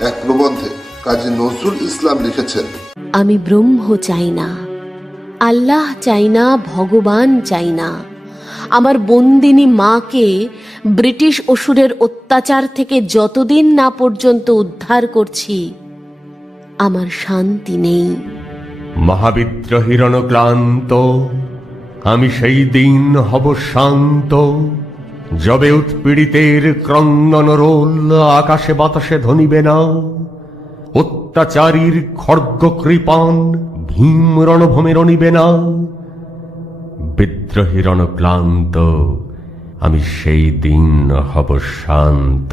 এক প্রবন্ধে কাজী নজরুল ইসলাম লিখেছেন আমি ব্রহ্ম চাই না আল্লাহ চাই না ভগবান চাই না। আমার বন্দিনী মাকে ব্রিটিশ অসুরের অত্যাচার থেকে যতদিন না পর্যন্ত উদ্ধার করছি আমার শান্তি নেই। মহাবিদ্রোহীর ক্লান্ত আমি সেই দিন হব শান্ত। যবে উৎপীড়িতের ক্রন্দন রোল আকাশে বাতাসে ধনিবে না, অত্যাচারীর খর্গ কৃপান ভীম রণভূমে রণিবে না। বিদ্রোহী ক্লান্ত আমি সেই দিন হব শান্ত।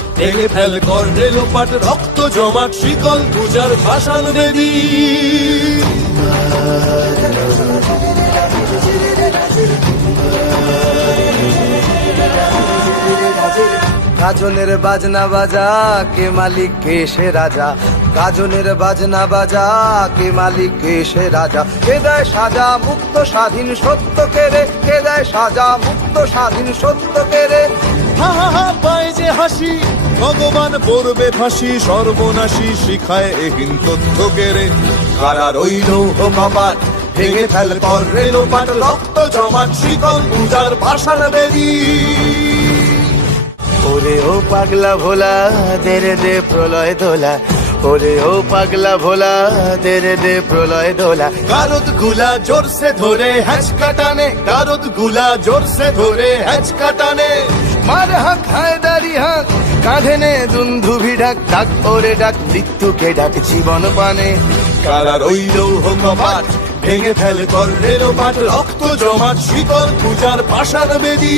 ভেঙে ফেল রক্ত জমাট, শিকল পূজার ভাষান বেদী গাজনের বাজনা বাজা, কে মালিক, কে সে রাজা? গাজনের বাজনা বাজা, কে মালিক, কে সে রাজা? কে দেয় সাজা মুক্ত স্বাধীন সত্য কে রে? কে দেয় সাজা মুক্ত স্বাধীন সত্য কেড়ে হা হা হাসি ভগবান পড়বে ফাঁসি, সর্বনাশী শিখায় এহীন তথ্য কেড়ে। কারা রইল ও কপাট ভেঙে ফেল কর রেলোপাট রক্ত জমাট শিকল পূজার ভাষার বেদী। ওরে ও পাগলা ভোলা, দেরে দে প্রলয় দোলা ওরে ও পাগলা ভোলা, দেরে দে প্রলয় দোলা। গারদগুলা জোরসে ধরে হ্যাচ কাটানে, গারদগুলা জোরসে ধরে হ্যাচ কাটানে। মার হাক হায়দারি হাক, কাঁধে নে দুন্ধুভি ডাক ডাক ওরে ডাক, মৃত্যুকে ডাক জীবন পানে। কারা রইল ও কপাট ভেঙে ফেল কর রেলোপাট রক্ত জমাট শিকল পূজার পাষাণ বেদী।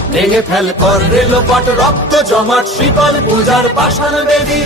ভেঙে ফেল কর রেলোপাট রক্ত জমাট শীতল পূজার পাষাণ বেদী।